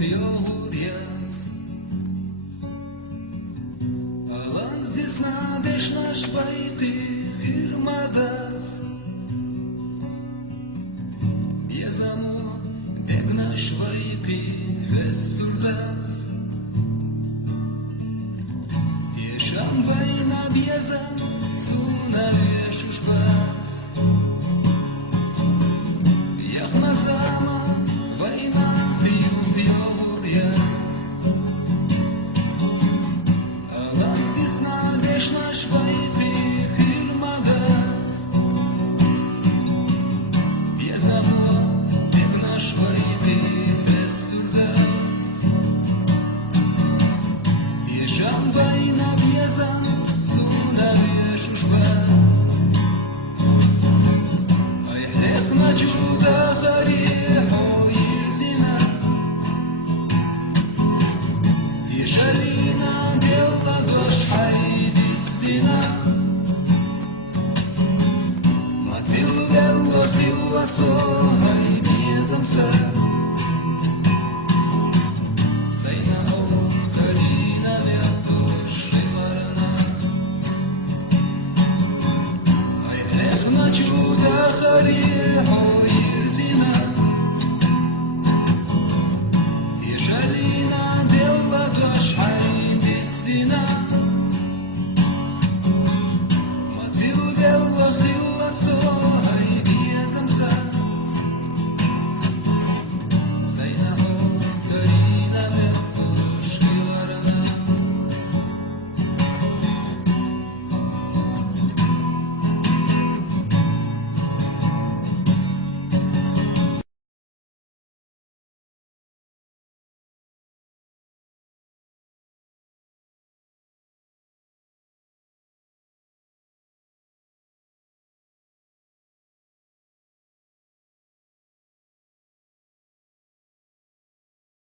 Jaudiec. Alansdis nādieš naš vaitih ir madas. Piezamo beg naš vaitih vesturdas. Tiešām vaina biezam sunaviešu špats. Jahna zama vaina Jaudiec. Alansdis nādieš naš vaitih ir madas. Piezamo beg naš vaitih vesturdas. Tiešām vaina biezam sunaviešu špats. Ai hrekna čuda harieho ilzina. Tiešarina dela doš haidit stina. Matil vello filaso ai biezam se. Saina o kalina vjatoš rivarana. Ai hrekna čuda harieho